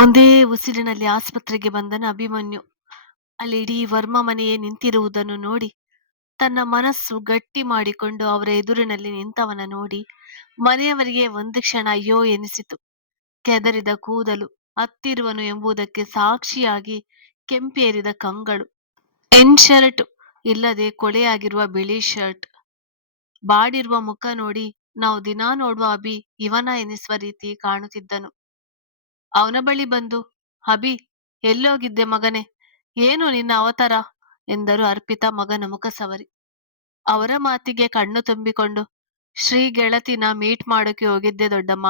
ಒಂದೇ ಉಸಿರಿನಲ್ಲಿ ಆಸ್ಪತ್ರೆಗೆ ಬಂದನು ಅಭಿಮನ್ಯು. ಅಲ್ಲಿ ಇಡೀ ವರ್ಮ ಮನೆಯೇ ನಿಂತಿರುವುದನ್ನು ನೋಡಿ ತನ್ನ ಮನಸ್ಸು ಗಟ್ಟಿ ಮಾಡಿಕೊಂಡು ಅವರ ಎದುರಿನಲ್ಲಿ ನಿಂತವನ ನೋಡಿ ಮನೆಯವರಿಗೆ ಒಂದು ಕ್ಷಣ ಅಯ್ಯೋ ಎನಿಸಿತು. ಕೆದರಿದ ಕೂದಲು, ಅತ್ತಿರುವನು ಎಂಬುದಕ್ಕೆ ಸಾಕ್ಷಿಯಾಗಿ ಕೆಂಪೇರಿದ ಕಂಗಳು, ಎನ್ ಶರ್ಟ್ ಇಲ್ಲದೆ ಕೊಳೆಯಾಗಿರುವ ಬಿಳಿ ಶರ್ಟ್, ಬಾಡಿರುವ ಮುಖ ನೋಡಿ ನಾವು ದಿನಾ ನೋಡುವ ಅಭಿ ಇವನ ಎನಿಸುವ ರೀತಿ ಕಾಣುತ್ತಿದ್ದನು. ಅವನ ಬಳಿ ಬಂದು, ಅಭಿ, ಎಲ್ಲೋಗಿದ್ದೆ ಮಗನೇ, ಏನು ನಿನ್ನ ಅವತಾರ ಎಂದರು ಅರ್ಪಿತಾ ಮಗನ ಮುಖ ಸವರಿ. ಅವರ ಮಾತಿಗೆ ಕಣ್ಣು ತುಂಬಿಕೊಂಡು, ಶ್ರೀ ಗೆಳತಿನ ಮೀಟ್ ಮಾಡೋಕೆ ಹೋಗಿದ್ದೆ ದೊಡ್ಡಮ್ಮ.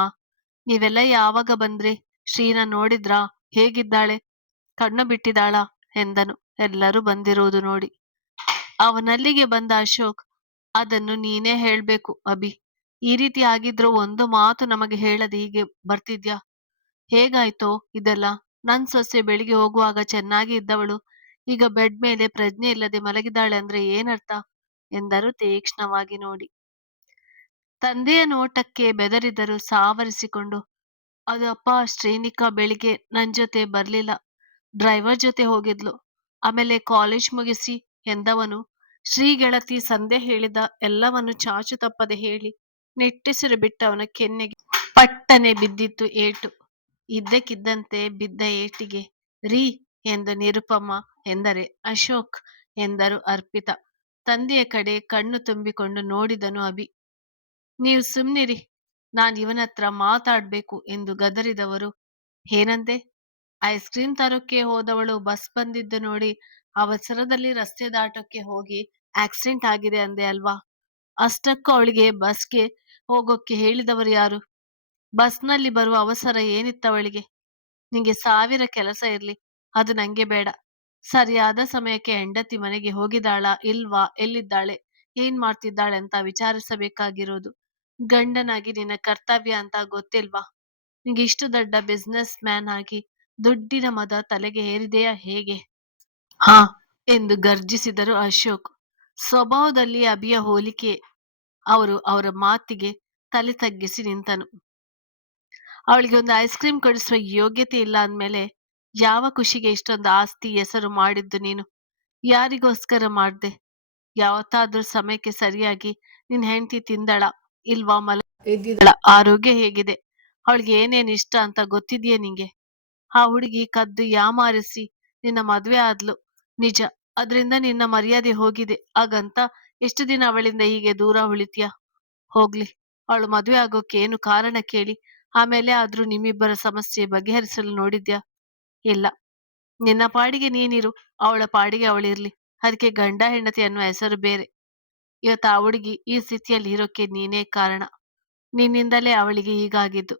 ನೀವೆಲ್ಲ ಯಾವಾಗ ಬಂದ್ರಿ? ಶ್ರೀನ ನೋಡಿದ್ರಾ? ಹೇಗಿದ್ದಾಳೆ? ಕಣ್ಣು ಬಿಟ್ಟಿದ್ದಾಳ ಎಂದನು ಎಲ್ಲರೂ ಬಂದಿರುವುದು ನೋಡಿ. ಅವನಲ್ಲಿಗೆ ಬಂದ ಅಶೋಕ್, ಅದನ್ನು ನೀನೇ ಹೇಳ್ಬೇಕು ಅಭಿ. ಈ ರೀತಿ ಆಗಿದ್ರು ಒಂದು ಮಾತು ನಮಗೆ ಹೇಳದೆ ಹೀಗೆ ಬರ್ತಿದ್ಯಾ? ಹೇಗಾಯ್ತೋ ಇದೆಲ್ಲ? ನನ್ ಸೊಸೆ ಬೆಳಿಗ್ಗೆ ಹೋಗುವಾಗ ಚೆನ್ನಾಗಿ ಇದ್ದವಳು ಈಗ ಬೆಡ್ ಮೇಲೆ ಪ್ರಜ್ಞೆ ಇಲ್ಲದೆ ಮಲಗಿದ್ದಾಳೆ ಅಂದ್ರೆ ಏನರ್ಥ ಎಂದರು ತೀಕ್ಷ್ಣವಾಗಿ ನೋಡಿ. ತಂದೆಯ ನೋಟಕ್ಕೆ ಬೆದರಿದರು ಸಾವರಿಸಿಕೊಂಡು, ಅದು ಅಪ್ಪ, ಶ್ರೀನಿಕಾ ಬೆಳಿಗ್ಗೆ ನನ್ ಜೊತೆ ಬರ್ಲಿಲ್ಲ, ಡ್ರೈವರ್ ಜೊತೆ ಹೋಗಿದ್ಲು. ಆಮೇಲೆ ಕಾಲೇಜ್ ಮುಗಿಸಿ ಎಂದವನು ಶ್ರೀ ಗೆಳತಿ ಸಂಧ್ಯೆ ಹೇಳಿದ ಎಲ್ಲವನ್ನು ಚಾಚು ತಪ್ಪದೆ ಹೇಳಿ ನಿಟ್ಟುಸಿರು ಬಿಟ್ಟವನ ಕೆನ್ನೆಗೆ ಪಟ್ಟನೆ ಬಿದ್ದಿತ್ತು ಏಟು. ಇದ್ದಕ್ಕಿದ್ದಂತೆ ಬಿದ್ದ ಏಟಿಗೆ ರೀ ಎಂದು ನಿರುಪಮ ಎಂದರೆ ಅಶೋಕ್ ಎಂದರು ಅರ್ಪಿತಾ. ತಂದೆಯ ಕಡೆ ಕಣ್ಣು ತುಂಬಿಕೊಂಡು ನೋಡಿದನು ಅಭಿ. ನೀವು ಸುಮ್ನಿರಿ, ನಾನ್ ಇವನತ್ರ ಮಾತಾಡ್ಬೇಕು ಎಂದು ಗದರಿದವರು, ಏನಂದೆ? ಐಸ್ ಕ್ರೀಮ್ ತರೋಕೆ ಹೋದವಳು ಬಸ್ ಬಂದಿದ್ದು ನೋಡಿ ಅವಸರದಲ್ಲಿ ರಸ್ತೆ ದಾಟೋಕೆ ಹೋಗಿ ಆಕ್ಸಿಡೆಂಟ್ ಆಗಿದೆ ಅಂದೆ ಅಲ್ವಾ? ಅಷ್ಟಕ್ಕೂ ಅವಳಿಗೆ ಬಸ್ಗೆ ಹೋಗೋಕೆ ಹೇಳಿದವರು ಯಾರು? ಬಸ್ನಲ್ಲಿ ಬರುವ ಅವಸರ ಏನಿತ್ತವಳಿಗೆ? ನಿಂಗೆ 1000 ಕೆಲಸ ಇರ್ಲಿ, ಅದು ನಂಗೆ ಬೇಡ. ಸರಿಯಾದ ಸಮಯಕ್ಕೆ ಹೆಂಡತಿ ಮನೆಗೆ ಹೋಗಿದ್ದಾಳಾ ಇಲ್ವಾ, ಎಲ್ಲಿದ್ದಾಳೆ, ಏನ್ ಮಾಡ್ತಿದ್ದಾಳೆ ಅಂತ ವಿಚಾರಿಸಬೇಕಾಗಿರೋದು ಗಂಡನಾಗಿ ನಿನ್ನ ಕರ್ತವ್ಯ ಅಂತ ಗೊತ್ತಿಲ್ವಾ? ನಿಂಗೆ ಇಷ್ಟು ದೊಡ್ಡ ಬಿಸ್ನೆಸ್ ಮ್ಯಾನ್ ಆಗಿ ದುಡ್ಡಿನ ಮದ ತಲೆಗೆ ಏರಿದೆಯಾ ಹೇಗೆ? ಹಾ ಎಂದು ಗರ್ಜಿಸಿದರು ಅಶೋಕ್. ಸ್ವಭಾವದಲ್ಲಿ ಅಭಿಯ ಹೋಲಿಕೆ. ಅವರ ಮಾತಿಗೆ ತಲೆ ತಗ್ಗಿಸಿ ನಿಂತನು. ಅವಳಿಗೆ ಒಂದು ಐಸ್ ಕ್ರೀಮ್ ಕೊಡಿಸುವ ಯೋಗ್ಯತೆ ಇಲ್ಲ ಅಂದ್ಮೇಲೆ ಯಾವ ಖುಷಿಗೆ ಇಷ್ಟೊಂದು ಆಸ್ತಿ ಹೆಸರು ಮಾಡಿದ್ದು ನೀನು? ಯಾರಿಗೋಸ್ಕರ ಮಾಡ್ದೆ? ಯಾವತ್ತಾದ್ರೂ ಸಮಯಕ್ಕೆ ಸರಿಯಾಗಿ ನಿನ್ ಹೆಂಡತಿ ತಿಂದಳ ಇಲ್ವಾ, ಎದ್ದಿದಳ, ಆರೋಗ್ಯ ಹೇಗಿದೆ, ಅವಳಿಗೆ ಏನೇನ್ ಇಷ್ಟ ಅಂತ ಗೊತ್ತಿದ್ಯೇ ನಿಂಗೆ? ಆ ಹುಡುಗಿ ಕದ್ದು ಯಾಮಾರಿಸಿ ನಿನ್ನ ಮದ್ವೆ ಆದ್ಲು ನಿಜ, ಅದ್ರಿಂದ ನಿನ್ನ ಮರ್ಯಾದೆ ಹೋಗಿದೆ. ಹಾಗಂತ ಎಷ್ಟು ದಿನ ಅವಳಿಂದ ಹೀಗೆ ದೂರ ಉಳಿತೀಯ? ಹೋಗ್ಲಿ, ಅವಳು ಮದ್ವೆ ಆಗೋಕೆ ಏನು ಕಾರಣ ಕೇಳಿ ಆಮೇಲೆ ಆದ್ರೂ ನಿಮ್ಮಿಬ್ಬರ ಸಮಸ್ಯೆ ಬಗೆಹರಿಸಲು ನೋಡಿದ್ಯಾ? ಇಲ್ಲ. ನಿನ್ನ ಪಾಡಿಗೆ ನೀನಿರು, ಅವಳ ಪಾಡಿಗೆ ಅವಳಿರ್ಲಿ. ಅದಕ್ಕೆ ಗಂಡ ಹೆಂಡತಿ ಅನ್ನುವ ಹೆಸರು ಬೇರೆ. ಇವತ್ತು ಆ ಹುಡುಗಿ ಈ ಸ್ಥಿತಿಯಲ್ಲಿ ಇರೋಕೆ ನೀನೇ ಕಾರಣ. ನಿನ್ನಿಂದಲೇ ಅವಳಿಗೆ ಹೀಗಾಗಿದ್ದು.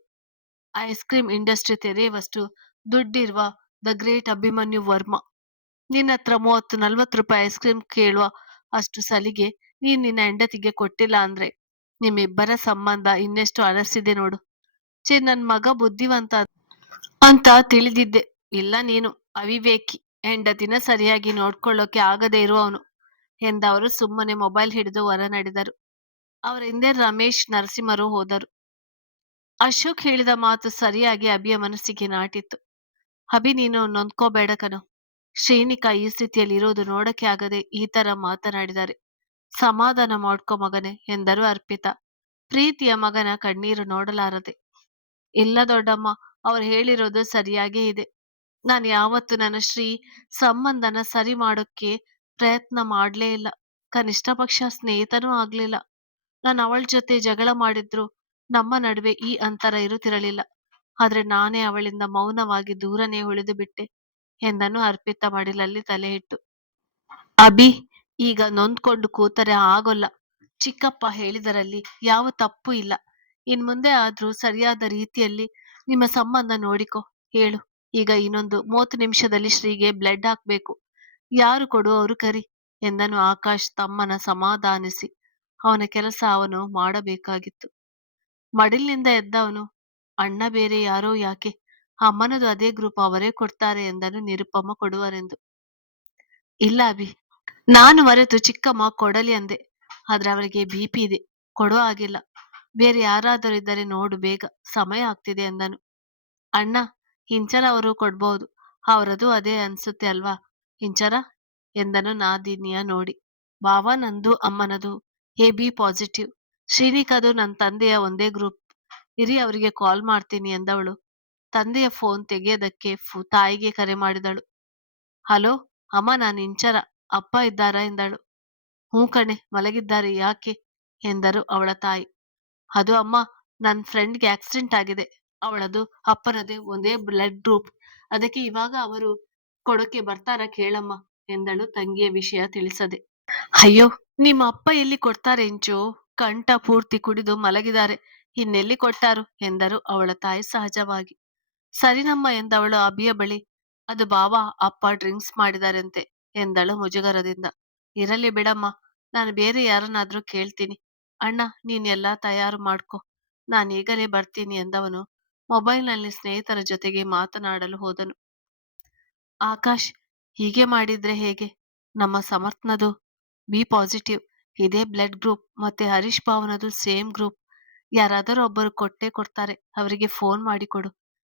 ಐಸ್ ಕ್ರೀಮ್ ಇಂಡಸ್ಟ್ರಿ ತೆರೆಯುವಷ್ಟು ದುಡ್ಡಿರುವ ದ ಗ್ರೇಟ್ ಅಭಿಮನ್ಯು ವರ್ಮ ನಿನ್ನ ಹತ್ರ 30-40 ರೂಪಾಯಿ ಐಸ್ ಕ್ರೀಮ್ ಕೇಳುವ ಅಷ್ಟು ಸಲಿಗೆ ನೀನ್ ನಿನ್ನ ಹೆಂಡತಿಗೆ ಕೊಟ್ಟಿಲ್ಲ ಅಂದ್ರೆ ನಿಮ್ಮಿಬ್ಬರ ಸಂಬಂಧ ಇನ್ನೆಷ್ಟು ಅರಸಿದೆ ನೋಡು. ನನ್ ಮಗ ಬುದ್ಧಿವಂತ ಅಂತ ತಿಳಿದಿದ್ದೆ. ಇಲ್ಲ, ನೀನು ಅವಿವೇಕಿ, ಹೆಂಡತಿನ ಸರಿಯಾಗಿ ನೋಡ್ಕೊಳ್ಳೋಕೆ ಆಗದೆ ಇರುವವನು ಎಂದವರು ಸುಮ್ಮನೆ ಮೊಬೈಲ್ ಹಿಡಿದು ಹೊರ ನಡೆದರು. ಅವರ ಹಿಂದೆ ರಮೇಶ್, ನರಸಿಂಹರು ಹೋದರು. ಅಶೋಕ್ ಹೇಳಿದ ಮಾತು ಸರಿಯಾಗಿ ಅಭಿಯ ಮನಸ್ಸಿಗೆ ನಾಟಿತ್ತು. ಅಭಿ, ನೀನು ನೊಂದ್ಕೋಬೇಡ ಕಣೋ. ಶ್ರೀನಿಕಾ ಈ ಸ್ಥಿತಿಯಲ್ಲಿ ಇರೋದು ನೋಡಕ್ಕೆ ಆಗದೆ ಈ ತರ ಮಾತನಾಡಿದ್ದಾರೆ. ಸಮಾಧಾನ ಮಾಡ್ಕೊ ಮಗನೆ ಎಂದರು ಅರ್ಪಿತಾ ಪ್ರೀತಿಯ ಮಗನ ಕಣ್ಣೀರು ನೋಡಲಾರದೆ. ಇಲ್ಲ ದೊಡ್ಡಮ್ಮ, ಅವ್ರು ಹೇಳಿರೋದು ಸರಿಯಾಗೇ ಇದೆ. ನಾನು ಯಾವತ್ತು ನನ್ನ ಶ್ರೀ ಸಂಬಂಧನ ಸರಿ ಮಾಡೋಕ್ಕೆ ಪ್ರಯತ್ನ ಮಾಡ್ಲೇ ಇಲ್ಲ. ಕನಿಷ್ಠ ಪಕ್ಷ ಸ್ನೇಹಿತನೂ ಆಗ್ಲಿಲ್ಲ. ನಾನು ಅವಳ ಜೊತೆ ಜಗಳ ಮಾಡಿದ್ರು ನಮ್ಮ ನಡುವೆ ಈ ಅಂತರ ಇರುತ್ತಿರಲಿಲ್ಲ. ಆದ್ರೆ ನಾನೇ ಅವಳಿಂದ ಮೌನವಾಗಿ ದೂರನೇ ಉಳಿದು ಬಿಟ್ಟೆ ಎಂದನು ಅರ್ಪಿತ ಮಡಿಲಲ್ಲಿ ತಲೆ ಇಟ್ಟು. ಅಭಿ, ಈಗ ನೊಂದ್ಕೊಂಡು ಕೂತರೆ ಆಗೋಲ್ಲ. ಚಿಕ್ಕಪ್ಪ ಹೇಳಿದರಲ್ಲಿ ಯಾವ ತಪ್ಪು ಇಲ್ಲ. ಇನ್ ಮುಂದೆ ಆದ್ರೂ ಸರಿಯಾದ ರೀತಿಯಲ್ಲಿ ನಿಮ್ಮ ಸಂಬಂಧ ನೋಡಿಕೊ. ಹೇಳು, ಈಗ ಇನ್ನೊಂದು 30 ನಿಮಿಷದಲ್ಲಿ ಶ್ರೀಗೆ ಬ್ಲಡ್ ಹಾಕ್ಬೇಕು. ಯಾರು ಕೊಡುವವರು ಕರಿ ಎಂದನು ಆಕಾಶ್ ತಮ್ಮನ ಸಮಾಧಾನಿಸಿ. ಅವನ ಕೆಲಸ ಅವನು ಮಾಡಬೇಕಾಗಿತ್ತು. ಮಡಿಲಿನಿಂದ ಎದ್ದವನು, ಅಣ್ಣ ಬೇರೆ ಯಾರೋ ಯಾಕೆ, ಅಮ್ಮನದು ಅದೇ ಗ್ರೂಪ್, ಅವರೇ ಕೊಡ್ತಾರೆ ಎಂದನು ನಿರುಪಮ ಕೊಡುವರೆಂದು. ಇಲ್ಲ ಅಭಿ, ನಾನು ಮರೆತು ಚಿಕ್ಕಮ್ಮ ಕೊಡಲಿ ಅಂದೆ. ಆದ್ರೆ ಅವರಿಗೆ BP ಇದೆ, ಕೊಡೋ ಆಗಿಲ್ಲ. ಬೇರೆ ಯಾರಾದರೂ ಇದ್ದರೆ ನೋಡು ಬೇಗ, ಸಮಯ ಆಗ್ತಿದೆ ಎಂದನು. ಅಣ್ಣ, ಇಂಚರ ಅವರು ಕೊಡ್ಬಹುದು. ಅವರದು ಅದೇ ಅನ್ಸುತ್ತೆ ಅಲ್ವಾ ಇಂಚರ ಎಂದನು ನಾದಿನಿಯ ನೋಡಿ. ಭಾವ ನಂದು ಅಮ್ಮನದು ಎ ಬಿ ಪಾಸಿಟಿವ್. ಶ್ರೀನಿಕದು ನನ್ನ ತಂದೆಯ ಒಂದೇ ಗ್ರೂಪ್. ಇರಿ ಅವರಿಗೆ ಕಾಲ್ ಮಾಡ್ತೀನಿ ಎಂದವಳು ತಂದೆಯ ಫೋನ್ ತೆಗೆಯದಕ್ಕೆ ತಾಯಿಗೆ ಕರೆ ಮಾಡಿದಳು. ಹಲೋ ಅಮ್ಮ, ನಾನು ಇಂಚರ. ಅಪ್ಪ ಇದ್ದಾರಾ ಎಂದಳು. ಹ್ಞೂ ಕಣೆ, ಮಲಗಿದ್ದಾರೆ. ಯಾಕೆ ಎಂದರು ಅವಳ ತಾಯಿ. ಅದು ಅಮ್ಮ, ನನ್ನ ಫ್ರೆಂಡ್ಗೆ ಆಕ್ಸಿಡೆಂಟ್ ಆಗಿದೆ. ಅವಳದು ಅಪ್ಪನದೇ ಒಂದೇ ಬ್ಲಡ್ ಗ್ರೂಪ್. ಅದಕ್ಕೆ ಇವಾಗ ಅವರು ಕೊಡೋಕೆ ಬರ್ತಾರ ಕೇಳಮ್ಮ ಎಂದಳು ತಂಗಿಯ ವಿಷಯ ತಿಳಿಸದೆ. ಅಯ್ಯೋ, ನಿಮ್ಮ ಅಪ್ಪ ಎಲ್ಲಿ ಕೊಡ್ತಾರೆ ಇಂಚು? ಕಂಠ ಪೂರ್ತಿ ಕುಡಿದು ಮಲಗಿದ್ದಾರೆ. ಇನ್ನೆಲ್ಲಿ ಕೊಟ್ಟಾರು ಎಂದರು ಅವಳ ತಾಯಿ ಸಹಜವಾಗಿ. ಸರಿನಮ್ಮ ಎಂದವಳು ಅಭಿಯ ಬಳಿ. ಅದು ಬಾವಾ, ಅಪ್ಪ ಡ್ರಿಂಕ್ಸ್ ಮಾಡಿದಾರಂತೆ ಎಂದಳು ಮುಜುಗರದಿಂದ. ಇರಲಿ ಬಿಡಮ್ಮ, ನಾನು ಬೇರೆ ಯಾರನ್ನಾದ್ರೂ ಕೇಳ್ತೀನಿ. ಅಣ್ಣ, ನೀನ್ ಎಲ್ಲಾ ತಯಾರು ಮಾಡ್ಕೊ, ನಾನೀಗಲೇ ಬರ್ತೀನಿ ಎಂದವನು ಮೊಬೈಲ್ನಲ್ಲಿ ಸ್ನೇಹಿತರ ಜೊತೆಗೆ ಮಾತನಾಡಲು ಹೋದನು. ಆಕಾಶ್, ಹೀಗೆ ಮಾಡಿದ್ರೆ ಹೇಗೆ? ನಮ್ಮ ಸಮರ್ಥ್ನದು ಬಿ ಪಾಸಿಟಿವ್, ಇದೇ ಬ್ಲಡ್ ಗ್ರೂಪ್. ಮತ್ತೆ ಹರೀಶ್ ಭಾವನದು ಸೇಮ್ ಗ್ರೂಪ್. ಯಾರಾದರೂ ಒಬ್ಬರು ಕೊಟ್ಟೇ ಕೊಡ್ತಾರೆ. ಅವರಿಗೆ ಫೋನ್ ಮಾಡಿ ಕೊಡು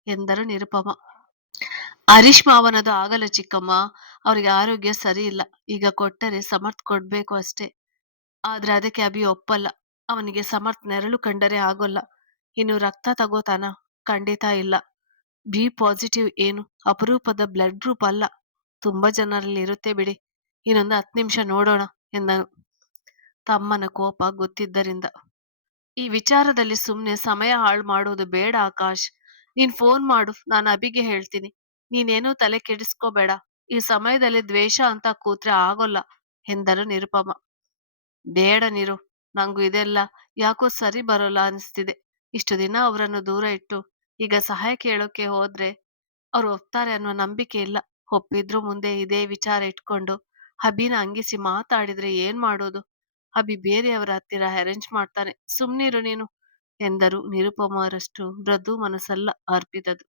ಎಂದರು ನಿರುಪಮ. ಹರೀಶ್ ಮಾವನದು ಆಗಲ್ಲ ಚಿಕ್ಕಮ್ಮ, ಅವ್ರಿಗೆ ಆರೋಗ್ಯ ಸರಿ ಇಲ್ಲ. ಈಗ ಕೊಟ್ಟರೆ ಸಮರ್ಥ್ ಕೊಡ್ಬೇಕು ಅಷ್ಟೇ. ಆದ್ರೆ ಅದಕ್ಕೆ ಅಭಿ ಒಪ್ಪಲ್ಲ. ಅವನಿಗೆ ಸಮರ್ಥ್ ನೆರಳು ಕಂಡರೆ ಆಗೋಲ್ಲ. ಇನ್ನು ರಕ್ತ ತಗೋತಾನ? ಖಂಡಿತ ಇಲ್ಲ. ಬಿ ಪಾಸಿಟಿವ್ ಏನು ಅಪರೂಪದ ಬ್ಲಡ್ ಗ್ರೂಪ್ ಅಲ್ಲ. ತುಂಬಾ ಜನರಲ್ಲಿ ಇರುತ್ತೆ ಬಿಡಿ. ಇನ್ನೊಂದು 10 ನಿಮಿಷ ನೋಡೋಣ ಎಂದನು ತಮ್ಮನ ಕೋಪ ಗೊತ್ತಿದ್ದರಿಂದ. ಈ ವಿಚಾರದಲ್ಲಿ ಸುಮ್ನೆ ಸಮಯ ಹಾಳು ಮಾಡೋದು ಬೇಡ ಆಕಾಶ್. ನೀನ್ ಫೋನ್ ಮಾಡು, ನಾನು ಅಭಿಗೆ ಹೇಳ್ತೀನಿ. ನೀನೇನೂ ತಲೆ ಕೆಡಿಸ್ಕೋಬೇಡ. ಈ ಸಮಯದಲ್ಲಿ ದ್ವೇಷ ಅಂತ ಕೂತ್ರೆ ಆಗೋಲ್ಲ ಎಂದರು ನಿರುಪಮ. ಬೇಡ ನೀರು, ನಂಗೂ ಇದೆಲ್ಲ ಯಾಕೋ ಸರಿ ಬರೋಲ್ಲ ಅನಿಸ್ತಿದೆ. ಇಷ್ಟು ದಿನ ಅವರನ್ನು ದೂರ ಇಟ್ಟು ಈಗ ಸಹಾಯ ಕೇಳೋಕೆ ಹೋದ್ರೆ ಅವ್ರು ಒಪ್ತಾರೆ ಅನ್ನೋ ನಂಬಿಕೆ ಇಲ್ಲ. ಒಪ್ಪಿದ್ರು ಮುಂದೆ ಇದೇ ವಿಚಾರ ಇಟ್ಕೊಂಡು ಅಭಿನ ಅಂಗಿಸಿ ಮಾತಾಡಿದ್ರೆ ಏನ್ ಮಾಡೋದು? ಅಭಿ ಬೇರೆಯವರ ಹತ್ತಿರ ಅರೇಂಜ್ ಮಾಡ್ತಾನೆ. ಸುಮ್ನಿರು ನೀನು ಎಂದರು ನಿರುಪಮರಷ್ಟು ಮೃದು ಮನಸ್ಸಲ್ಲ ಅರ್ಪಿತದು.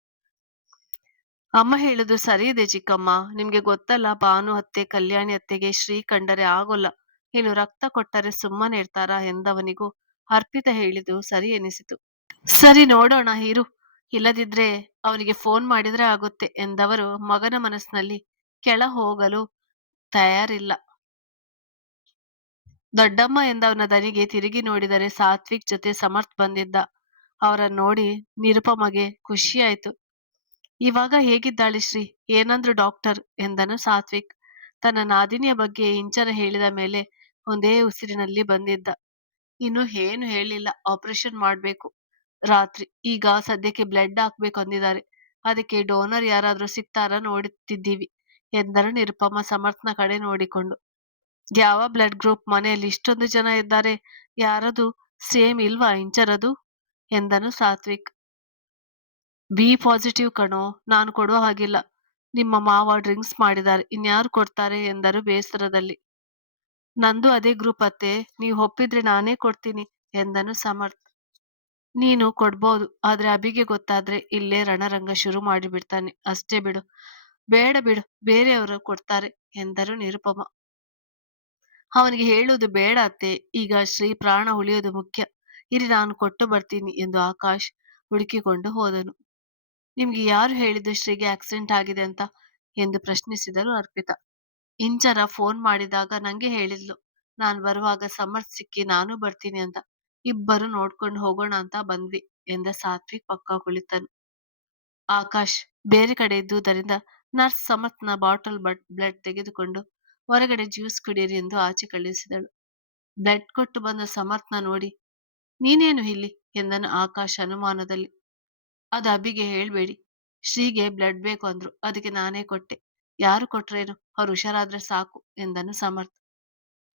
ಅಮ್ಮ ಹೇಳುದು ಸರಿ ಇದೆ ಚಿಕ್ಕಮ್ಮ. ನಿಮ್ಗೆ ಗೊತ್ತಲ್ಲ, ಭಾನು ಅತ್ತೆ ಕಲ್ಯಾಣಿ ಅತ್ತೆಗೆ ಶ್ರೀ ಕಂಡರೆ ಆಗೋಲ್ಲ. ಇನ್ನು ರಕ್ತ ಕೊಟ್ಟರೆ ಸುಮ್ಮನೆ ಇರ್ತಾರಾ ಎಂದವನಿಗೂ ಅರ್ಪಿತ ಹೇಳಿದ್ದು ಸರಿ ಎನಿಸಿತು. ಸರಿ ನೋಡೋಣ ಇರು, ಇಲ್ಲದಿದ್ರೆ ಅವನಿಗೆ ಫೋನ್ ಮಾಡಿದ್ರೆ ಆಗುತ್ತೆ ಎಂದವರು ಮಗನ ಮನಸ್ಸಿನಲ್ಲಿ ಕೆಳ ಹೋಗಲು ತಯಾರಿಲ್ಲ. ದೊಡ್ಡಮ್ಮ ಎಂದವನ ದನಿಗೆ ತಿರುಗಿ ನೋಡಿದರೆ ಸಾತ್ವಿಕ್ ಜೊತೆ ಸಮರ್ಥ್ ಬಂದಿದ್ದ. ಅವರನ್ನು ನೋಡಿ ನಿರುಪಮಗೆ ಖುಷಿಯಾಯ್ತು. ಇವಾಗ ಹೇಗಿದ್ದಾಳೆ ಶ್ರೀ? ಏನಂದ್ರು ಡಾಕ್ಟರ್ ಎಂದನು ಸಾತ್ವಿಕ್. ತನ್ನ ನಾದಿನಿಯ ಬಗ್ಗೆ ಇಂಚರ ಹೇಳಿದ ಮೇಲೆ ಒಂದೇ ಉಸಿರಿನಲ್ಲಿ ಬಂದಿದ್ದ. ಇನ್ನು ಏನು ಹೇಳಿಲ್ಲ, ಆಪರೇಷನ್ ಮಾಡ್ಬೇಕು ರಾತ್ರಿ. ಈಗ ಸದ್ಯಕ್ಕೆ ಬ್ಲಡ್ ಹಾಕ್ಬೇಕು ಅಂದಿದ್ದಾರೆ. ಅದಕ್ಕೆ ಡೋನರ್ ಯಾರಾದ್ರೂ ಸಿಗ್ತಾರಾ ನೋಡುತ್ತಿದ್ದೀವಿ ಎಂದರು ನಿರುಪಮ ಸಮರ್ಥ್ನ ಕಡೆ ನೋಡಿಕೊಂಡು. ಯಾವ ಬ್ಲಡ್ ಗ್ರೂಪ್? ಮನೆಯಲ್ಲಿ ಇಷ್ಟೊಂದು ಜನ ಇದ್ದಾರೆ, ಯಾರದು ಸೇಮ್ ಇಲ್ವಾ ಇಂಚರದು ಎಂದನು ಸಾತ್ವಿಕ್. ಬಿ ಪಾಸಿಟಿವ್ ಕಣೋ, ನಾನು ಕೊಡುವ ಹಾಗಿಲ್ಲ. ನಿಮ್ಮ ಮಾವ ಡ್ರಿಂಕ್ಸ್ ಮಾಡಿದ್ದಾರೆ, ಇನ್ಯಾರು ಕೊಡ್ತಾರೆ ಎಂದರು ಬೇಸರದಲ್ಲಿ. ನಂದು ಅದೇ ಗ್ರೂಪ್ ಅತ್ತೆ, ನೀವು ಒಪ್ಪಿದ್ರೆ ನಾನೇ ಕೊಡ್ತೀನಿ ಎಂದನು ಸಮರ್ಥ್. ನೀನು ಕೊಡ್ಬೋದು, ಆದ್ರೆ ಅಭಿಗೆ ಗೊತ್ತಾದ್ರೆ ಇಲ್ಲೇ ರಣರಂಗ ಶುರು ಮಾಡಿಬಿಡ್ತಾನೆ ಅಷ್ಟೇ ಬಿಡು. ಬೇಡ ಬಿಡು, ಬೇರೆಯವರು ಕೊಡ್ತಾರೆ ಎಂದರು ನಿರುಪಮ. ಅವನಿಗೆ ಹೇಳುವುದು ಬೇಡ ಅತ್ತೆ, ಈಗ ಶ್ರೀ ಪ್ರಾಣ ಉಳಿಯೋದು ಮುಖ್ಯ. ಇರಿ, ನಾನು ಕೊಟ್ಟು ಬರ್ತೀನಿ ಎಂದು ಆಕಾಶ್ ಹುಡುಕಿಕೊಂಡು ಹೋದನು. ನಿಮ್ಗೆ ಯಾರು ಹೇಳಿದ್ದು ಶ್ರೀಗೆ ಆಕ್ಸಿಡೆಂಟ್ ಆಗಿದೆ ಅಂತ ಎಂದು ಪ್ರಶ್ನಿಸಿದರು ಅರ್ಪಿತಾ. ಇಂಚರ ಫೋನ್ ಮಾಡಿದಾಗ ನಂಗೆ ಹೇಳಿದ್ಲು. ನಾನ್ ಬರುವಾಗ ಸಮರ್ಥ್ ಸಿಕ್ಕಿ ನಾನು ಬರ್ತೀನಿ ಅಂತ. ಇಬ್ಬರು ನೋಡ್ಕೊಂಡು ಹೋಗೋಣ ಅಂತ ಬಂದ್ವಿ ಎಂದ ಸಾತ್ವಿಕ್ ಪಕ್ಕ ಕುಳಿತನು. ಆಕಾಶ್ ಬೇರೆ ಕಡೆ ಇದ್ದುದರಿಂದ ನರ್ಸ್ ಸಮರ್ಥ್ನ ಬಾಟಲ್ ಬ್ಲಡ್ ತೆಗೆದುಕೊಂಡು ಹೊರಗಡೆ ಜ್ಯೂಸ್ ಕುಡಿಯಿರಿ ಎಂದು ಆಚೆ ಕಳುಹಿಸಿದಳು. ಬ್ಲಡ್ ಕೊಟ್ಟು ಬಂದ ಸಮರ್ಥ್ನ ನೋಡಿ, ನೀನೇನು ಇಲ್ಲಿ ಎಂದನು ಆಕಾಶ್ ಅನುಮಾನದಲ್ಲಿ. ಅದು ಅಭಿಗೆ ಹೇಳ್ಬೇಡಿ. ಶ್ರೀಗೆ ಬ್ಲಡ್ ಬೇಕು ಅಂದ್ರು, ಅದಕ್ಕೆ ನಾನೇ ಕೊಟ್ಟೆ. ಯಾರು ಕೊಟ್ರೇನು, ಅವ್ರು ಹುಷಾರಾದ್ರೆ ಸಾಕು ಎಂದನು ಸಮರ್ಥ್.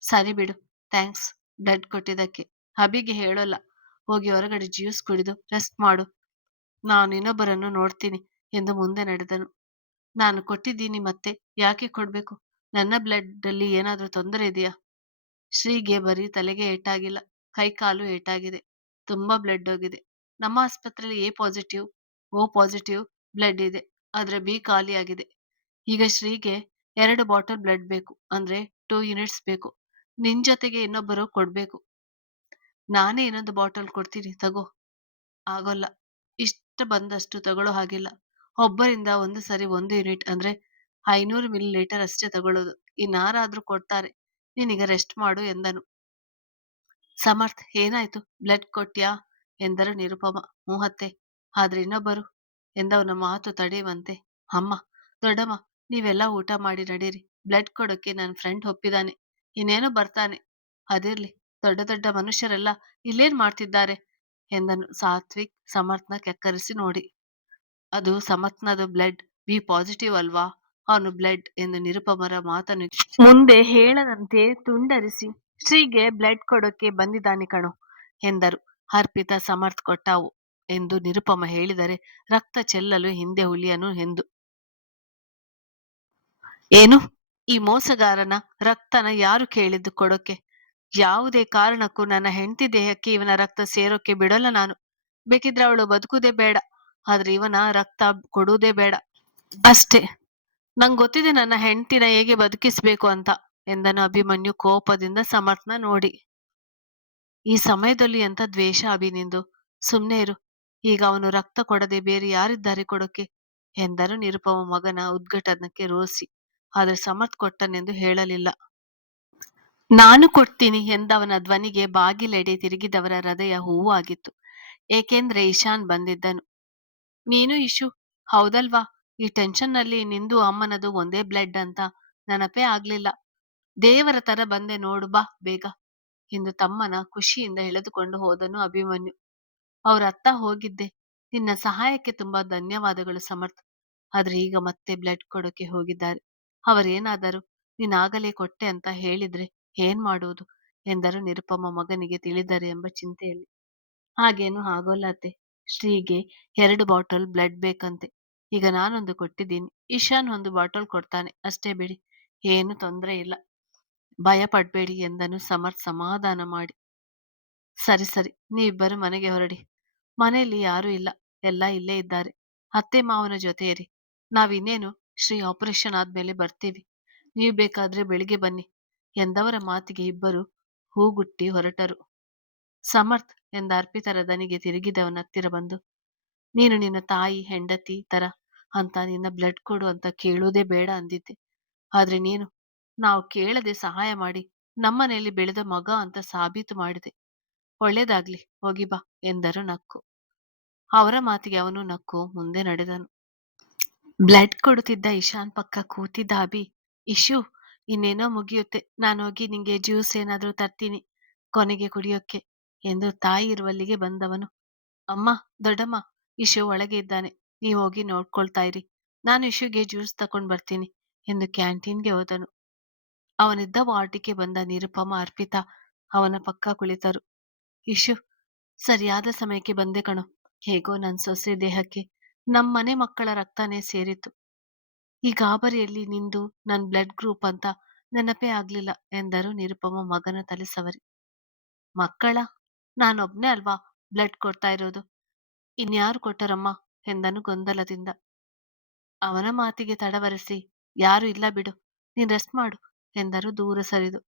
ಸರಿ ಬಿಡು, ಥ್ಯಾಂಕ್ಸ್ ಬ್ಲಡ್ ಕೊಟ್ಟಿದ್ದಕ್ಕೆ. ಅಭಿಗೆ ಹೇಳೋಲ್ಲ. ಹೋಗಿ ಹೊರಗಡೆ ಜ್ಯೂಸ್ ಕುಡಿದು ರೆಸ್ಟ್ ಮಾಡು, ನಾನು ಇನ್ನೊಬ್ಬರನ್ನು ನೋಡ್ತೀನಿ ಎಂದು ಮುಂದೆ ನಡೆದನು. ನಾನು ಕೊಟ್ಟಿದ್ದೀನಿ, ಮತ್ತೆ ಯಾಕೆ ಕೊಡ್ಬೇಕು? ನನ್ನ ಬ್ಲಡ್ ಅಲ್ಲಿ ಏನಾದ್ರೂ ತೊಂದರೆ ಇದೆಯಾ? ಶ್ರೀಗೆ ಬರೀ ತಲೆಗೆ ಏಟಾಗಿಲ್ಲ, ಕೈ ಕಾಲು ಏಟಾಗಿದೆ. ತುಂಬಾ ಬ್ಲಡ್ ಹೋಗಿದೆ. ನಮ್ಮ ಆಸ್ಪತ್ರೆಯಲ್ಲಿ A positive, O positive blood ಇದೆ, ಆದ್ರೆ ಬಿ ಖಾಲಿ ಆಗಿದೆ. ಈಗ ಶ್ರೀಗೆ 2 ಬಾಟಲ್ ಬ್ಲಡ್ ಬೇಕು, ಅಂದ್ರೆ 2 ಯೂನಿಟ್ಸ್ ಬೇಕು. ನಿನ್ ಜೊತೆಗೆ ಇನ್ನೊಬ್ಬರು ಕೊಡ್ಬೇಕು. ನಾನೇ ಇನ್ನೊಂದು ಬಾಟಲ್ ಕೊಡ್ತೀನಿ ತಗೋ. ಆಗೋಲ್ಲ, ಇಷ್ಟ ಬಂದಷ್ಟು ತಗೊಳ್ಳೋ ಹಾಗಿಲ್ಲ. ಒಬ್ಬರಿಂದ ಒಂದು ಸರಿ 1 ಯೂನಿಟ್ ಅಂದ್ರೆ 500 ಮಿಲಿಲೀಟರ್ ಅಷ್ಟೇ ತಗೊಳ್ಳೋದು. ಇನ್ನಾರಾದ್ರೂ ಕೊಡ್ತಾರೆ. ನೀನೀಗ ರೆಸ್ಟ್ ಮಾಡು ಎಂದನು. ಸಮರ್ಥ್, ಏನಾಯ್ತು, ಬ್ಲಡ್ ಕೊಟ್ಯಾ ಎಂದರು ನಿರುಪಮ. ಹ್ಞೂ ಆದ್ರೆ ಇನ್ನೊಬ್ಬರು ಎಂದವನ ಮಾತು ತಡೆಯುವಂತೆ. ಅಮ್ಮ, ದೊಡ್ಡಮ್ಮ, ನೀವೆಲ್ಲ ಊಟ ಮಾಡಿ ನಡೀರಿ. ಬ್ಲಡ್ ಕೊಡೋಕೆ ನನ್ನ ಫ್ರೆಂಡ್ ಒಪ್ಪಿದಾನೆ. ಇನ್ನೇನೋ ಬರ್ತಾನೆ. ಅದಿರ್ಲಿ, ದೊಡ್ಡ ದೊಡ್ಡ ಮನುಷ್ಯರೆಲ್ಲ ಇಲ್ಲೇನ್ ಮಾಡ್ತಿದ್ದಾರೆ ಎಂದನು ಸಾತ್ವಿಕ್ ಸಮರ್ಥ್ನ ಕೆಕ್ಕರಿಸಿ ನೋಡಿ. ಅದು ಸಮರ್ಥ್ನದು ಬ್ಲಡ್ ಬಿ ಪಾಸಿಟಿವ್ ಅಲ್ವಾ, ಅವನು ಬ್ಲಡ್ ಎಂದು ನಿರುಪಮರ ಮಾತನ್ನು ಮುಂದೆ ಹೇಳದಂತೆ ತುಂಡರಿಸಿ, ಶ್ರೀಗೆ ಬ್ಲಡ್ ಕೊಡೋಕೆ ಬಂದಿದ್ದಾನೆ ಕಣೋ ಎಂದರು. ಅರ್ಪಿತಾ ಸಮರ್ಥ್ ಕೊಟ್ಟಾವು ಎಂದು ನಿರುಪಮ ಹೇಳಿದರೆ ರಕ್ತ ಚೆಲ್ಲಲು ಹಿಂದೆ ಹುಲಿಯನು ಎಂದು. ಏನು, ಈ ಮೋಸಗಾರನ ರಕ್ತನ ಯಾರು ಕೇಳಿದ್ದು ಕೊಡೋಕೆ? ಯಾವುದೇ ಕಾರಣಕ್ಕೂ ನನ್ನ ಹೆಂಡತಿ ದೇಹಕ್ಕೆ ಇವನ ರಕ್ತ ಸೇರೋಕೆ ಬಿಡಲ್ಲ ನಾನು. ಬೇಕಿದ್ರೆ ಅವಳು ಬದುಕುದೇ ಬೇಡ, ಆದ್ರೆ ಇವನ ರಕ್ತ ಕೊಡುವುದೇ ಬೇಡ ಅಷ್ಟೇ. ನಂಗೆ ಗೊತ್ತಿದೆ ನನ್ನ ಹೆಂಡತಿನ ಹೇಗೆ ಬದುಕಿಸ್ಬೇಕು ಅಂತ ಎಂದನು ಅಭಿಮನ್ಯು ಕೋಪದಿಂದ ಸಮರ್ಥ್ನ ನೋಡಿ. ಈ ಸಮಯದಲ್ಲಿ ಎಂತ ದ್ವೇಷ ಅಭಿನಿಂದು? ಸುಮ್ನೆ ಇರು. ಈಗ ಅವನು ರಕ್ತ ಕೊಡದೆ ಬೇರೆ ಯಾರಿದ್ದಾರೆ ಕೊಡೋಕೆ ಎಂದರು ನಿರುಪಮ ಮಗನ ಉದ್ಘಟನಕ್ಕೆ ರೋಸಿ. ಆದ್ರೆ ಸಮರ್ಥ್ ಕೊಟ್ಟನೆಂದು ಹೇಳಲಿಲ್ಲ. ನಾನು ಕೊಡ್ತೀನಿ ಎಂದವನ ಧ್ವನಿಗೆ ಬಾಗಿಲೆಡೆ ತಿರುಗಿದವರ ಹೃದಯ ಹೂವಾಗಿತ್ತು. ಏಕೆಂದ್ರೆ ಇಶಾನ್ ಬಂದಿದ್ದನು. ನೀನು ಇಶು, ಹೌದಲ್ವಾ? ಈ ಟೆನ್ಷನ್ ನಲ್ಲಿ ನಿಂದು ಅಮ್ಮನದು ಒಂದೇ ಬ್ಲಡ್ ಅಂತ ನೆನಪೇ ಆಗ್ಲಿಲ್ಲ. ದೇವರ ತರ ಬಂದೆ ನೋಡು, ಬಾ ಬೇಗ ಎಂದು ತಮ್ಮನ ಖುಷಿಯಿಂದ ಎಳೆದುಕೊಂಡು ಹೋದನು ಅಭಿಮನ್ಯು. ಅವ್ರ ಅತ್ತ ಹೋಗಿದ್ದೆ. ನಿನ್ನ ಸಹಾಯಕ್ಕೆ ತುಂಬಾ ಧನ್ಯವಾದಗಳು ಸಮರ್ಥ್. ಆದ್ರೆ ಈಗ ಮತ್ತೆ ಬ್ಲಡ್ ಕೊಡೋಕೆ ಹೋಗಿದ್ದಾರೆ. ಅವರೇನಾದರೂ ನೀನಾಗಲೇ ಕೊಟ್ಟೆ ಅಂತ ಹೇಳಿದ್ರೆ ಏನ್ ಮಾಡುವುದು ಎಂದರು ನಿರುಪಮ ಮಗನಿಗೆ ತಿಳಿದರೆ ಎಂಬ ಚಿಂತೆಯಲ್ಲಿ. ಹಾಗೇನು ಆಗೋಲ್ಲ ಅತ್ತೆ. ಶ್ರೀಗೆ 2 ಬಾಟಲ್ ಬ್ಲಡ್ ಬೇಕಂತೆ. ಈಗ ನಾನೊಂದು ಕೊಟ್ಟಿದ್ದೀನಿ, ಇಶಾನ್ 1 ಬಾಟಲ್ ಕೊಡ್ತಾನೆ ಅಷ್ಟೇ ಬಿಡಿ, ಏನು ತೊಂದರೆ ಇಲ್ಲ, ಭಯ ಪಡ್ಬೇಡಿ ಎಂದನು ಸಮರ್ಥ್ ಸಮಾಧಾನ ಮಾಡಿ. ಸರಿ ಸರಿ, ನೀವಿಬ್ಬರು ಮನೆಗೆ ಹೊರಡಿ. ಮನೆಯಲ್ಲಿ ಯಾರೂ ಇಲ್ಲ, ಎಲ್ಲ ಇಲ್ಲೇ ಇದ್ದಾರೆ. ಅತ್ತೆ ಮಾವನ ಜೊತೆ ಇರಿ. ನಾವಿನ್ನೇನು ಶ್ರೀ ಆಪರೇಷನ್ ಆದ್ಮೇಲೆ ಬರ್ತೀವಿ. ನೀವು ಬೇಕಾದ್ರೆ ಬೆಳಿಗ್ಗೆ ಬನ್ನಿ ಎಂದವರ ಮಾತಿಗೆ ಇಬ್ಬರು ಹೂಗುಟ್ಟಿ ಹೊರಟರು. ಸಮರ್ಥ್ ಎಂದ ಅರ್ಪಿತರ ದನಿಗೆ ತಿರುಗಿದವನ ಹತ್ತಿರ ಬಂದು, ನೀನು ನಿನ್ನ ತಾಯಿ ಹೆಂಡತಿ ತರ ಅಂತ ನಿನ್ನ ಬ್ಲಡ್ ಕೊಡು ಅಂತ ಕೇಳುವುದೇ ಬೇಡ ಅಂದಿದ್ದೆ. ಆದ್ರೆ ನೀನು ನಾವು ಕೇಳದೆ ಸಹಾಯ ಮಾಡಿ ನಮ್ಮನೆಯಲ್ಲಿ ಬೆಳೆದ ಮಗ ಅಂತ ಸಾಬೀತು ಮಾಡಿದೆ. ಒಳ್ಳೇದಾಗ್ಲಿ, ಹೋಗಿ ಬಾ ಎಂದರು ನಕ್ಕು. ಅವರ ಮಾತಿಗೆ ಅವನು ನಕ್ಕು ಮುಂದೆ ನಡೆದನು. ಬ್ಲಡ್ ಕೊಡುತ್ತಿದ್ದ ಇಶಾನ್ ಪಕ್ಕ ಕೂತಿದ್ದ ಅಭಿ, ಇಶು, ಇನ್ನೇನೋ ಮುಗಿಯುತ್ತೆ, ನಾನೋಗಿ ನಿಂಗೆ ಜ್ಯೂಸ್ ಏನಾದ್ರೂ ತರ್ತೀನಿ ಕೊನೆಗೆ ಕುಡಿಯೋಕ್ಕೆ ಎಂದು ತಾಯಿ ಇರುವಲ್ಲಿಗೆ ಬಂದವನು. ಅಮ್ಮ, ದೊಡ್ಡಮ್ಮ, ಇಶು ಒಳಗೆ ಇದ್ದಾನೆ, ನೀವು ಹೋಗಿ ನೋಡ್ಕೊಳ್ತಾ ಇರಿ, ನಾನು ಇಶುಗೆ ಜ್ಯೂಸ್ ತಕೊಂಡ್ ಬರ್ತೀನಿ ಎಂದು ಕ್ಯಾಂಟೀನ್ಗೆ ಹೋದನು. ಅವನಿದ್ದ ವಾರ್ಡಿಗೆ ಬಂದ ನಿರುಪಮ ಅರ್ಪಿತಾ ಅವನ ಪಕ್ಕ ಕುಳಿತರು. ಇಶು, ಸರಿಯಾದ ಸಮಯಕ್ಕೆ ಬಂದೆ ಕಣೋ. ಹೇಗೋ ನನ್ ಸೊಸೆ ದೇಹಕ್ಕೆ ನಮ್ಮನೆ ಮಕ್ಕಳ ರಕ್ತನೇ ಸೇರಿತು. ಈ ಗಾಬರಿಯಲ್ಲಿ ನಿಂದು ನನ್ ಬ್ಲಡ್ ಗ್ರೂಪ್ ಅಂತ ನೆನಪೇ ಆಗ್ಲಿಲ್ಲ ಎಂದರು ನಿರುಪಮ ಮಗನ ತಲೆ ಸವರಿ. ಮಕ್ಕಳ? ನಾನೊಬ್ನೇ ಅಲ್ವಾ ಬ್ಲಡ್ ಕೊಡ್ತಾ ಇರೋದು, ಇನ್ಯಾರು ಕೊಟ್ಟರಮ್ಮ ಎಂದನು ಗೊಂದಲದಿಂದ. ಅವನ ಮಾತಿಗೆ ತಡವರಿಸಿ, ಯಾರು ಇಲ್ಲ ಬಿಡು, ನೀನ್ ರೆಸ್ಟ್ ಮಾಡು ಎಂದರು ದೂರ ಸರಿದು.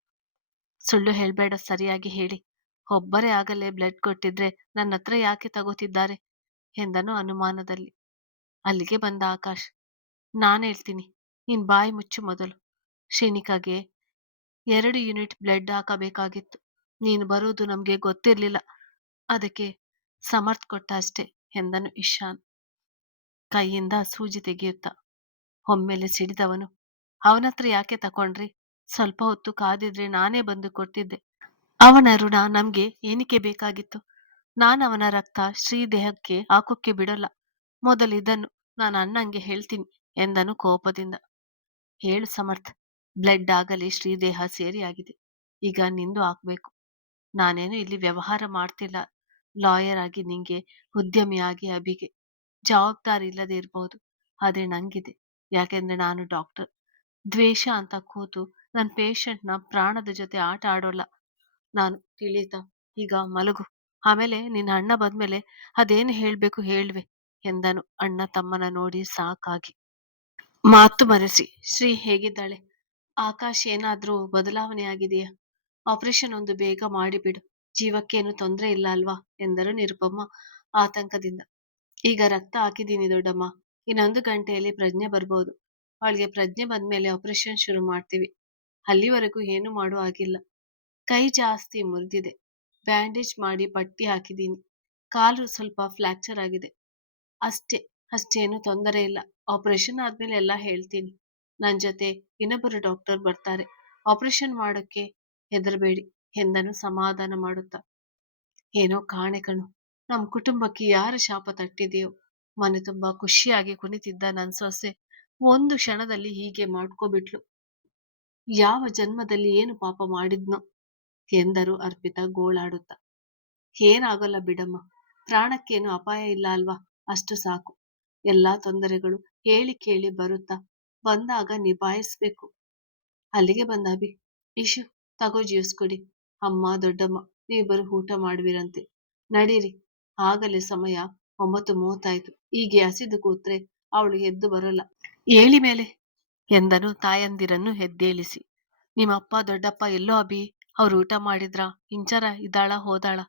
ಸುಳ್ಳು ಹೇಳ್ಬೇಡ, ಸರಿಯಾಗಿ ಹೇಳಿ. ಒಬ್ಬರೇ ಆಗಲೇ ಬ್ಲಡ್ ಕೊಟ್ಟಿದ್ರೆ ನನ್ನ ಹತ್ರ ಯಾಕೆ ತಗೋತಿದ್ದಾರೆ ಎಂದನು ಅನುಮಾನದಲ್ಲಿ. ಅಲ್ಲಿಗೆ ಬಂದ ಆಕಾಶ್, ನಾನ್ ಹೇಳ್ತೀನಿ, ನೀನ್ ಬಾಯಿ ಮುಚ್ಚು ಮೊದಲು. ಶ್ರೀನಿಕಾಗೆ 2 ಯೂನಿಟ್ ಬ್ಲಡ್ ಹಾಕಬೇಕಾಗಿತ್ತು. ನೀನು ಬರುವುದು ನಮ್ಗೆ ಗೊತ್ತಿರ್ಲಿಲ್ಲ, ಅದಕ್ಕೆ ಸಮರ್ಥ್ ಕೊಟ್ಟ ಅಷ್ಟೇ ಎಂದನು ಇಶಾನ್ ಕೈಯಿಂದ ಸೂಜಿ ತೆಗೆಯುತ್ತಾ. ಒಮ್ಮೆಲೆ ಸಿಡಿದವನು, ಅವನತ್ರ ಯಾಕೆ ತಕೊಂಡ್ರಿ? ಸ್ವಲ್ಪ ಹೊತ್ತು ಕಾದಿದ್ರೆ ನಾನೇ ಬಂದು ಕೊಡ್ತಿದ್ದೆ. ಅವನ ಋಣ ನಮ್ಗೆ ಏನಕ್ಕೆ ಬೇಕಾಗಿತ್ತು? ನಾನು ಅವನ ರಕ್ತ ಶ್ರೀ ದೇಹಕ್ಕೆ ಹಾಕೋಕ್ಕೆ ಬಿಡಲ್ಲ. ಮೊದಲು ಇದನ್ನು ನಾನು ಅಣ್ಣಂಗೆ ಹೇಳ್ತೀನಿ ಎಂದನು ಕೋಪದಿಂದ. ಹೇಳು ಸಮರ್ಥ್, ಬ್ಲಡ್ ಆಗಲಿ ಶ್ರೀದೇಹ ಸೇರಿ ಆಗಿದೆ, ಈಗ ನಿಂದು ಹಾಕ್ಬೇಕು. ನಾನೇನು ಇಲ್ಲಿ ವ್ಯವಹಾರ ಮಾಡ್ತಿಲ್ಲ. ಲಾಯರ್ ಆಗಿ ನಿಂಗೆ, ಉದ್ಯಮಿಯಾಗಿ ಅಭಿಗೆ ಜವಾಬ್ದಾರಿ ಇಲ್ಲದೆ ಇರಬಹುದು, ಆದ್ರೆ ನಂಗಿದೆ. ಯಾಕೆಂದ್ರೆ ನಾನು ಡಾಕ್ಟರ್. ದ್ವೇಷ ಅಂತ ಕೂತು ನನ್ನ ಪೇಷಂಟ್ನ ಪ್ರಾಣದ ಜೊತೆ ಆಟ ಆಡೋಲ್ಲ ನಾನು, ತಿಳಿತಾ? ಈಗ ಮಲಗು, ಆಮೇಲೆ ನಿನ್ನ ಅಣ್ಣ ಬಂದ್ಮೇಲೆ ಅದೇನು ಹೇಳ್ಬೇಕು ಹೇಳ್ವೆ ಎಂದನು ಅಣ್ಣ ತಮ್ಮನ ನೋಡಿ ಸಾಕಾಗಿ. ಮಾತು ಮರೆಸಿ, ಶ್ರೀ ಹೇಗಿದ್ದಾಳೆ? ಆಕಾಶ್ ಏನಾದ್ರೂ ಬದಲಾವಣೆ ಆಗಿದೆಯಾ? ಆಪರೇಷನ್ ಒಂದು ಬೇಗ ಮಾಡಿಬಿಡು, ಜೀವಕ್ಕೇನು ತೊಂದರೆ ಇಲ್ಲ ಅಲ್ವಾ ಎಂದರು ನಿರುಪಮ್ಮ ಆತಂಕದಿಂದ. ಈಗ ರಕ್ತ ಹಾಕಿದ್ದೀನಿ ದೊಡ್ಡಮ್ಮ, ಇನ್ನೊಂದು ಗಂಟೆಯಲ್ಲಿ ಪ್ರಜ್ಞೆ ಬರ್ಬೋದು. ಅವಳಿಗೆ ಪ್ರಜ್ಞೆ ಬಂದ್ಮೇಲೆ ಆಪರೇಷನ್ ಶುರು ಮಾಡ್ತೀವಿ. ಅಲ್ಲಿವರೆಗೂ ಏನು ಮಾಡೋ ಆಗಿಲ್ಲ. ಕೈ ಜಾಸ್ತಿ ಮುರಿದಿದೆ. ಬ್ಯಾಂಡೇಜ್ ಮಾಡಿ ಪಟ್ಟಿ ಹಾಕಿದೀನಿ. ಕಾಲು ಸ್ವಲ್ಪ ಫ್ರಾಕ್ಚರ್ ಆಗಿದೆ. ಅಷ್ಟೇ. ಅಷ್ಟೇನು ತೊಂದರೆ ಇಲ್ಲ. ಆಪರೇಷನ್ ಆದ್ಮೇಲೆ ಎಲ್ಲ ಹೇಳ್ತೀನಿ. ನನ್ ಜೊತೆ ಇನ್ನೊಬ್ಬರು ಡಾಕ್ಟರ್ ಬರ್ತಾರೆ. ಆಪರೇಷನ್ ಮಾಡೋಕ್ಕೆ ಹೆದರ್ಬೇಡಿ ಎಂದನು ಸಮಾಧಾನ ಮಾಡುತ್ತಾ. ಏನೋ ಕಾಣೆ ಕಣು. ನಮ್ ಕುಟುಂಬಕ್ಕೆ ಯಾರ ಶಾಪ ತಟ್ಟಿದೆಯೋ. ಮನೆ ತುಂಬಾ ಖುಷಿಯಾಗಿ ಕುಣಿತಿದ್ದ ನನ್ ಸೊಸೆ ಒಂದು ಕ್ಷಣದಲ್ಲಿ ಹೀಗೆ ಮಾಡ್ಕೋಬಿಟ್ಲು. ಯಾವ ಜನ್ಮದಲ್ಲಿ ಏನು ಪಾಪ ಮಾಡಿದ್ನೋ ಎಂದರು ಅರ್ಪಿತಾ ಗೋಳಾಡುತ್ತ. ಏನಾಗಲ್ಲ ಬಿಡಮ್ಮ. ಪ್ರಾಣಕ್ಕೇನು ಅಪಾಯ ಇಲ್ಲ ಅಲ್ವಾ? ಅಷ್ಟು ಸಾಕು. ಎಲ್ಲಾ ತೊಂದರೆಗಳು ಹೇಳಿ ಕೇಳಿ ಬರುತ್ತಾ ಬಂದಾಗ ನಿಭಾಯಿಸ್ಬೇಕು. ಅಲ್ಲಿಗೆ ಬಂದ ಅಭಿ. ಇಶು, ತಗೋ ಜ್ಯೂಸ್ ಕೊಡಿ. ಅಮ್ಮ ದೊಡ್ಡಮ್ಮ ನೀವಿಬ್ಬರು ಊಟ ಮಾಡುವಿರಂತೆ. ನಡೀರಿ. ಆಗಲೇ ಸಮಯ 9:30 ಹೀಗೆ ಹಸಿದು ಕೂತ್ರೆ ಅವಳು ಎದ್ದು ಬರೋಲ್ಲ. ಏಳಿ ಮೇಲೆ ಎಂದನು ತಾಯಂದಿರನ್ನು ಎದ್ದೇಳಿಸಿ. ನಿಮ್ಮಪ್ಪ ದೊಡ್ಡಪ್ಪ ಎಲ್ಲೋ ಅಭಿ? ಅವ್ರು ಊಟ ಮಾಡಿದ್ರಾ? ಇಂಚರ ಇದ್ದಾಳ ಹೋದಾಳ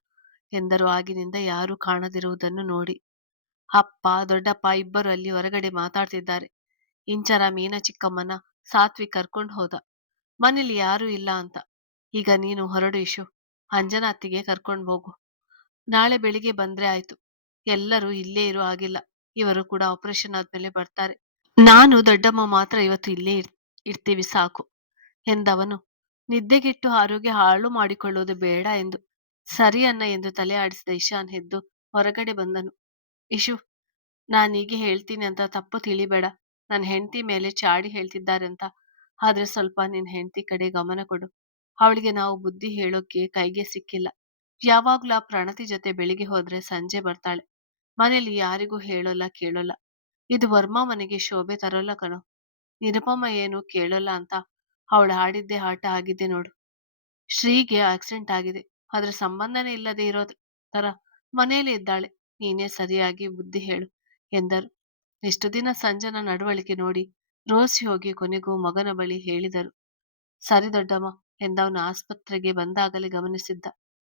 ಎಂದರು ಆಗಿನಿಂದ ಯಾರೂ ಕಾಣದಿರುವುದನ್ನು ನೋಡಿ. ಅಪ್ಪ ದೊಡ್ಡಪ್ಪ ಇಬ್ಬರು ಅಲ್ಲಿ ಹೊರಗಡೆ ಮಾತಾಡ್ತಿದ್ದಾರೆ. ಇಂಚರ ಮೀನಾ ಚಿಕ್ಕಮ್ಮನ ಸಾತ್ವಿಕ್ ಕರ್ಕೊಂಡು ಹೋದ. ಮನೇಲಿ ಯಾರೂ ಇಲ್ಲ ಅಂತ. ಈಗ ನೀನು ಹೊರಡು ಇಶು. ಅಂಜನಾ ಅತ್ತಿಗೆ ಕರ್ಕೊಂಡು ಹೋಗು. ನಾಳೆ ಬೆಳಿಗ್ಗೆ ಬಂದ್ರೆ ಆಯ್ತು. ಎಲ್ಲರೂ ಇಲ್ಲೇ ಇರೋ ಆಗಿಲ್ಲ. ಇವರು ಕೂಡ ಆಪರೇಷನ್ ಆದ್ಮೇಲೆ ಬರ್ತಾರೆ. ನಾನು ದೊಡ್ಡಮ್ಮ ಮಾತ್ರ ಇವತ್ತು ಇಲ್ಲೇ ಇರ್ತೀವಿ ಸಾಕು ಎಂದವನು ನಿದ್ದೆಗೆಟ್ಟು ಆರೋಗ್ಯ ಹಾಳು ಮಾಡಿಕೊಳ್ಳುವುದು ಬೇಡ ಎಂದು. ಸರಿ ಅನ್ನ ಎಂದು ತಲೆ ಆಡಿಸಿದ ಇಶಾನ್ ಎದ್ದು ಹೊರಗಡೆ ಬಂದನು. ಇಶು, ನಾನೀಗೆ ಹೇಳ್ತೀನಿ ಅಂತ ತಪ್ಪು ತಿಳಿಬೇಡ. ನನ್ನ ಹೆಂಡತಿ ಮೇಲೆ ಚಾಡಿ ಹೇಳ್ತಿದ್ದಾರೆ ಅಂತ. ಆದ್ರೆ ಸ್ವಲ್ಪ ನಿನ್ ಹೆಂಡತಿ ಕಡೆ ಗಮನ ಕೊಡು. ಅವಳಿಗೆ ನಾವು ಬುದ್ಧಿ ಹೇಳೋಕೆ ಕೈಗೆ ಸಿಕ್ಕಿಲ್ಲ. ಯಾವಾಗ್ಲೂ ಆ ಪ್ರಣತಿ ಜೊತೆ ಬೆಳಿಗ್ಗೆ ಹೋದ್ರೆ ಸಂಜೆ ಬರ್ತಾಳೆ. ಮನೇಲಿ ಯಾರಿಗೂ ಹೇಳೋಲ್ಲ ಕೇಳೋಲ್ಲ. ಇದು ವರ್ಮಾ ಮನೆಗೆ ಶೋಭೆ ತರೋಲ್ಲ ಕಣೋ. ನಿರುಪಮ ಏನು ಕೇಳೋಲ್ಲ ಅಂತ ಅವಳು ಆಡಿದ್ದೇ ಆಟ ಆಗಿದೆ ನೋಡು. ಶ್ರೀಗೆ ಆಕ್ಸಿಡೆಂಟ್ ಆಗಿದೆ. ಆದ್ರೆ ಸಂಬಂಧನೇ ಇಲ್ಲದೆ ಇರೋದ್ ತರ ಮನೆಯಲ್ಲಿ ಇದ್ದಾಳೆ. ನೀನೇ ಸರಿಯಾಗಿ ಬುದ್ಧಿ ಹೇಳು ಎಂದರು. ಎಷ್ಟು ದಿನ ಸಂಜನ ನಡವಳಿಕೆ ನೋಡಿ ರೋಸಿ ಹೋಗಿ ಕೊನೆಗೂ ಮಗನ ಬಳಿ ಹೇಳಿದರು. ಸರಿ ದೊಡ್ಡಮ್ಮ ಎಂದವನು ಆಸ್ಪತ್ರೆಗೆ ಬಂದಾಗಲೇ ಗಮನಿಸಿದ್ದ.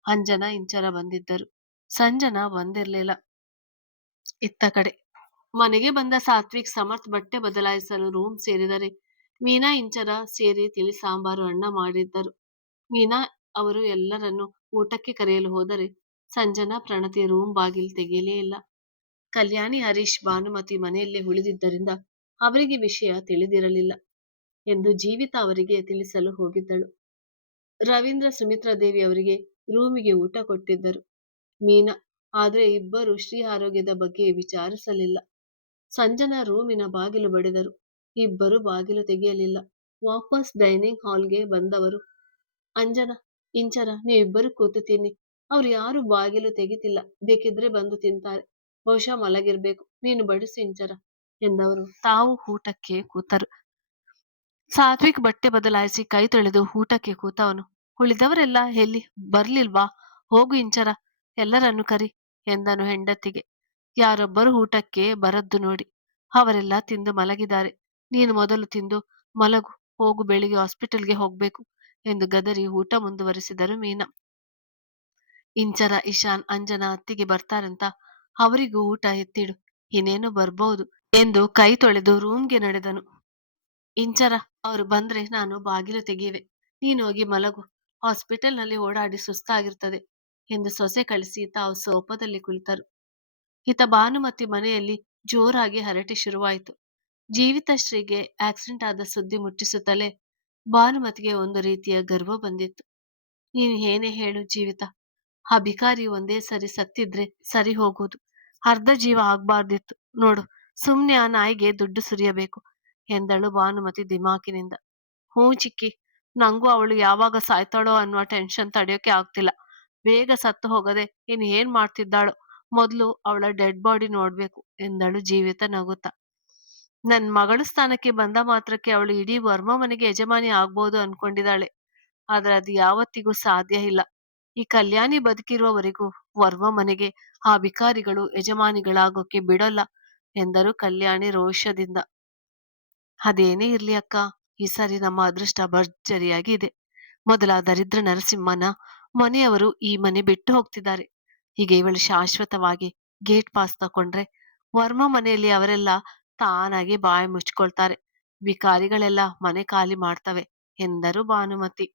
ಅಂಜನಾ ಇಂಚರ ಬಂದಿದ್ದರು. ಸಂಜನಾ ಬಂದಿರ್ಲಿಲ್ಲ. ಇತ್ತ ಕಡೆ ಮನೆಗೆ ಬಂದ ಸಾತ್ವಿಕ್ ಸಮರ್ಥ್ ಬಟ್ಟೆ ಬದಲಾಯಿಸಲು ರೂಮ್ ಸೇರಿದರೆ ಮೀನಾ ಇಂಚರ ಸೇರಿ ತಿಳಿ ಸಾಂಬಾರು ಅನ್ನ ಮಾಡಿದ್ದರು. ಮೀನಾ ಅವರು ಎಲ್ಲರನ್ನು ಊಟಕ್ಕೆ ಕರೆಯಲು ಹೋದರೆ ಸಂಜನಾ ಪ್ರಣತಿ ರೂಮ್ ಬಾಗಿಲು ತೆಗೆಯಲೇ ಇಲ್ಲ. ಕಲ್ಯಾಣಿ ಹರೀಶ್ ಭಾನುಮತಿ ಮನೆಯಲ್ಲೇ ಉಳಿದಿದ್ದರಿಂದ ಅವರಿಗೆ ವಿಷಯ ತಿಳಿದಿರಲಿಲ್ಲ ಎಂದು ಜೀವಿತ ಅವರಿಗೆ ತಿಳಿಸಲು ಹೋಗಿದ್ದಳು. ರವೀಂದ್ರ ಸುಮಿತ್ರಾದೇವಿ ಅವರಿಗೆ ರೂಮಿಗೆ ಊಟ ಕೊಟ್ಟಿದ್ದರು. ಮೀನಾ ಆದ್ರೆ ಇಬ್ಬರು ಶ್ರೀ ಆರೋಗ್ಯದ ಬಗ್ಗೆ ವಿಚಾರಿಸಲಿಲ್ಲ. ಸಂಜನಾ ರೂಮಿನ ಬಾಗಿಲು ಬಡಿದರು. ಇಬ್ಬರು ಬಾಗಿಲು ತೆಗೆಯಲಿಲ್ಲ. ವಾಪಸ್ ಡೈನಿಂಗ್ ಹಾಲ್ಗೆ ಬಂದವರು, ಅಂಜನಾ, ಇಂಚರ ನೀವಿಬ್ಬರು ಕೂತು ತಿನ್ನಿ. ಅವ್ರು ಯಾರು ಬಾಗಿಲು ತೆಗಿತಿಲ್ಲ. ಬೇಕಿದ್ರೆ ಬಂದು ತಿಂತಾರೆ. ಬಹುಶಃ ಮಲಗಿರ್ಬೇಕು. ನೀನು ಬಡಿಸು ಇಂಚರ ಎಂದವರು ತಾವು ಊಟಕ್ಕೆ ಕೂತರು. ಸಾತ್ವಿಕ್ ಬಟ್ಟೆ ಬದಲಾಯಿಸಿ ಕೈ ತೊಳೆದು ಊಟಕ್ಕೆ ಕೂತವನು. ಉಳಿದವರೆಲ್ಲ ಎಲ್ಲಿ ಬರ್ಲಿಲ್ವಾ? ಹೋಗು ಇಂಚರ, ಎಲ್ಲರನ್ನು ಕರಿ ಎಂದನು ಹೆಂಡತಿಗೆ. ಯಾರೊಬ್ಬರು ಊಟಕ್ಕೆ ಬರದ್ದು ನೋಡಿ ಅವರೆಲ್ಲ ತಿಂದು ಮಲಗಿದ್ದಾರೆ. ನೀನು ಮೊದಲು ತಿಂದು ಮಲಗು. ಹೋಗು, ಬೆಳಿಗ್ಗೆ ಹಾಸ್ಪಿಟಲ್ಗೆ ಹೋಗ್ಬೇಕು ಎಂದು ಗದರಿ ಊಟ ಮುಂದುವರಿಸಿದರು ಮೀನಾ. ಇಂಚರ, ಇಶಾನ್, ಅಂಜನಾ ಅತ್ತಿಗೆ ಬರ್ತಾರಂತ ಅವರಿಗೂ ಊಟ ಎತ್ತಿಡು. ಇನ್ನೇನು ಬರ್ಬಹುದು ಎಂದು ಕೈ ತೊಳೆದು ರೂಮ್ಗೆ ನಡೆದನು. ಇಂಚರ, ಅವರು ಬಂದ್ರೆ ನಾನು ಬಾಗಿಲು ತೆಗೆಯುವೆ. ನೀನೋಗಿ ಮಲಗು. ಹಾಸ್ಪಿಟಲ್ನಲ್ಲಿ ಓಡಾಡಿ ಸುಸ್ತಾಗಿರ್ತದೆ ಎಂದು ಸೊಸೆ ಕಳಿಸಿ ತಾವು ಸೋಫಾದಲ್ಲಿ ಕುಳಿತರು. ಇತ ಭಾನುಮತಿ ಮನೆಯಲ್ಲಿ ಜೋರಾಗಿ ಹರಟೆ ಶುರುವಾಯಿತು. ಜೀವಿತ ಶ್ರೀಗೆ ಆಕ್ಸಿಡೆಂಟ್ ಆದ ಸುದ್ದಿ ಮುಟ್ಟಿಸುತ್ತಲೇ ಭಾನುಮತಿಗೆ ಒಂದು ರೀತಿಯ ಗರ್ವ ಬಂದಿತ್ತು. ನೀನು ಏನೇ ಹೇಳು ಜೀವಿತ, ಆ ಭಿಕಾರಿ ಒಂದೇ ಸರಿ ಸತ್ತಿದ್ರೆ ಸರಿ ಹೋಗುವುದು. ಅರ್ಧ ಜೀವ ಆಗ್ಬಾರ್ದಿತ್ತು ನೋಡು. ಸುಮ್ನೆ ಆ ನಾಯಿಗೆ ದುಡ್ಡು ಸುರಿಯಬೇಕು ಎಂದಳು ಭಾನುಮತಿ ದಿಮಾಕಿನಿಂದ. ಹ್ಞೂ ಚಿಕ್ಕಿ, ನಂಗೂ ಅವಳು ಯಾವಾಗ ಸಾಯ್ತಾಳೋ ಅನ್ನುವ ಟೆನ್ಷನ್ ತಡೆಯೋಕೆ ಆಗ್ತಿಲ್ಲ. ಬೇಗ ಸತ್ತು ಹೋಗದೆ ಇನ್ನು ಏನ್ ಮಾಡ್ತಿದ್ದಾಳೋ. ಮೊದ್ಲು ಅವಳ ಡೆಡ್ ಬಾಡಿ ನೋಡ್ಬೇಕು ಎಂದಳು ಜೀವಿತ ನಗುತ್ತಾ. ನನ್ ಮಗಳು ಸ್ಥಾನಕ್ಕೆ ಬಂದ ಮಾತ್ರಕ್ಕೆ ಅವಳು ಇಡೀ ವರ್ಮ ಮನೆಗೆ ಯಜಮಾನಿ ಆಗ್ಬೋದು ಅನ್ಕೊಂಡಿದ್ದಾಳೆ. ಆದ್ರೆ ಅದು ಯಾವತ್ತಿಗೂ ಸಾಧ್ಯ ಇಲ್ಲ. ಈ ಕಲ್ಯಾಣಿ ಬದುಕಿರುವವರೆಗೂ ವರ್ಮ ಮನೆಗೆ ಆ ಭಿಕಾರಿಗಳು ಯಜಮಾನಿಗಳಾಗೋಕೆ ಬಿಡೋಲ್ಲ ಎಂದರು ಕಲ್ಯಾಣಿ ರೋಷದಿಂದ. ಅದೇನೇ ಇರ್ಲಿ ಅಕ್ಕ, ಈ ಸರಿ ನಮ್ಮ ಅದೃಷ್ಟ ಭರ್ಜರಿಯಾಗಿ ಇದೆ. ಮೊದಲ ದರಿದ್ರ ನರಸಿಂಹನ ಮನೆಯವರು ಈ ಮನೆ ಬಿಟ್ಟು ಹೋಗ್ತಿದ್ದಾರೆ. ಈಗ ಇವಳು ಶಾಶ್ವತವಾಗಿ ಗೇಟ್ ಪಾಸ್ ತಕೊಂಡ್ರೆ ವರ್ಮ ಮನೆಯಲ್ಲಿ ಅವರೆಲ್ಲ ತಾನಾಗಿ ಬಾಯಿ ಮುಚ್ಕೊಳ್ತಾರೆ. ವಿಕಾರಿಗಳೆಲ್ಲ ಮನೆ ಖಾಲಿ ಮಾಡ್ತವೆ ಎಂದರು ಭಾನುಮತಿ.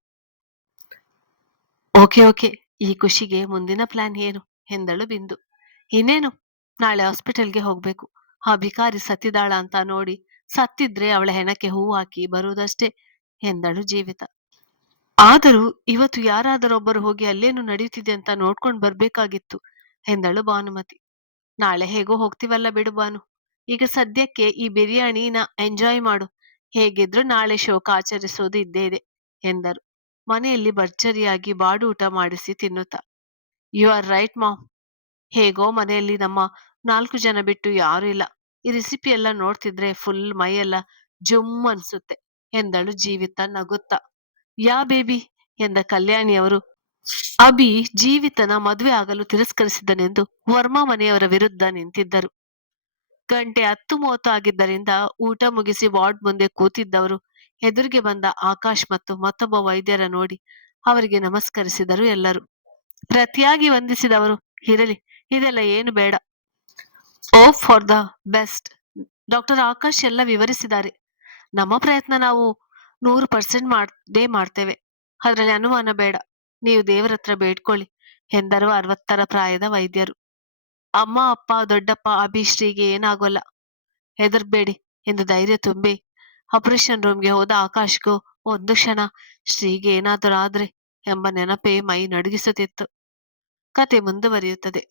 ಓಕೆ ಓಕೆ, ಈ ಖುಷಿಗೆ ಮುಂದಿನ ಪ್ಲಾನ್ ಏನು ಎಂದಳು ಬಿಂದು. ಇನ್ನೇನು, ನಾಳೆ ಹಾಸ್ಪಿಟಲ್ಗೆ ಹೋಗ್ಬೇಕು. ಆ ಭಿಕಾರಿ ಸತ್ತಿದಾಳ ಅಂತ ನೋಡಿ, ಸತ್ತಿದ್ರೆ ಅವಳ ಹೆಣಕ್ಕೆ ಹೂ ಹಾಕಿ ಬರುವುದಷ್ಟೇ ಎಂದಳು ಜೀವಿತ. ಆದರೂ ಇವತ್ತು ಯಾರಾದರೊಬ್ಬರು ಹೋಗಿ ಅಲ್ಲೇನು ನಡೆಯುತ್ತಿದೆ ಅಂತ ನೋಡ್ಕೊಂಡು ಬರ್ಬೇಕಾಗಿತ್ತು ಎಂದಳು ಭಾನುಮತಿ. ನಾಳೆ ಹೇಗೋ ಹೋಗ್ತೀವಲ್ಲ ಬಿಡು ಬಾನು, ಈಗ ಸದ್ಯಕ್ಕೆ ಈ ಬಿರಿಯಾನಿನ ಎಂಜಾಯ್ ಮಾಡು. ಹೇಗಿದ್ರು ನಾಳೆ ಶೋಕ ಆಚರಿಸೋದು ಇದ್ದೇ ಇದೆ ಎಂದರು, ಮನೆಯಲ್ಲಿ ಭರ್ಜರಿಯಾಗಿ ಬಾಡೂಟ ಮಾಡಿಸಿ ತಿನ್ನುತ್ತಾ. You are right mom. ಹೇಗೋ ಮನೆಯಲ್ಲಿ ನಮ್ಮ 4 ಜನ ಬಿಟ್ಟು ಯಾರು ಇಲ್ಲ. ಈ ರೆಸಿಪಿ ಎಲ್ಲ ನೋಡ್ತಿದ್ರೆ ಫುಲ್ ಮೈಯೆಲ್ಲ ಜುಮ್ ಅನ್ಸುತ್ತೆ ಎಂದಳು ಜೀವಿತ ನಗುತ್ತಾ. ಯಾ ಬೇಬಿ ಎಂದ ಕಲ್ಯಾಣಿಯವರು. ಅಭಿ ಜೀವಿತನ ಮದುವೆ ಆಗಲು ತಿರಸ್ಕರಿಸಿದನೆಂದು ವರ್ಮಾ ಮನೆಯವರ ವಿರುದ್ಧ ನಿಂತಿದ್ದರು. ಗಂಟೆ 10:30 ಆಗಿದ್ದರಿಂದ ಊಟ ಮುಗಿಸಿ ವಾರ್ಡ್ ಮುಂದೆ ಕೂತಿದ್ದವರು ಎದುರಿಗೆ ಬಂದ ಆಕಾಶ್ ಮತ್ತು ಮತ್ತೊಬ್ಬ ವೈದ್ಯರ ನೋಡಿ ಅವರಿಗೆ ನಮಸ್ಕರಿಸಿದರು ಎಲ್ಲರೂ. ಪ್ರತಿಯಾಗಿ ವಂದಿಸಿದವರು, ಇರಲಿ, ಇದೆಲ್ಲ ಏನು ಬೇಡ. All for the best. Doctor Akash ಎಲ್ಲ ವಿವರಿಸಿದ್ದಾರೆ. ನಮ್ಮ ಪ್ರಯತ್ನ ನಾವು 100% ಮಾಡೇ ಮಾಡ್ತೇವೆ, ಅದರಲ್ಲಿ ಅನುಮಾನ ಬೇಡ. ನೀವು ದೇವರ ಹತ್ರ ಬೇಡ್ಕೊಳ್ಳಿ ಎಂದರು 60 ಪ್ರಾಯದ ವೈದ್ಯರು. ಅಮ್ಮ, ಅಪ್ಪ, ದೊಡ್ಡಪ್ಪ, ಅಭಿಶ್ರೀಗೆ ಏನಾಗೋಲ್ಲ, ಹೆದರ್ಬೇಡಿ ಎಂದು ಧೈರ್ಯ ತುಂಬಿ ಆಪರೇಷನ್ ರೂಮ್ಗೆ ಹೋದ ಆಕಾಶ್ಗೂ ಒಂದು ಕ್ಷಣ ಶ್ರೀಗೆ ಏನಾದರೂ ಆದ್ರೆ ಎಂಬ ನೆನಪೇ ಮೈ ನಡುಗಿಸುತ್ತಿತ್ತು. ಕತೆ ಮುಂದುವರಿಯುತ್ತದೆ.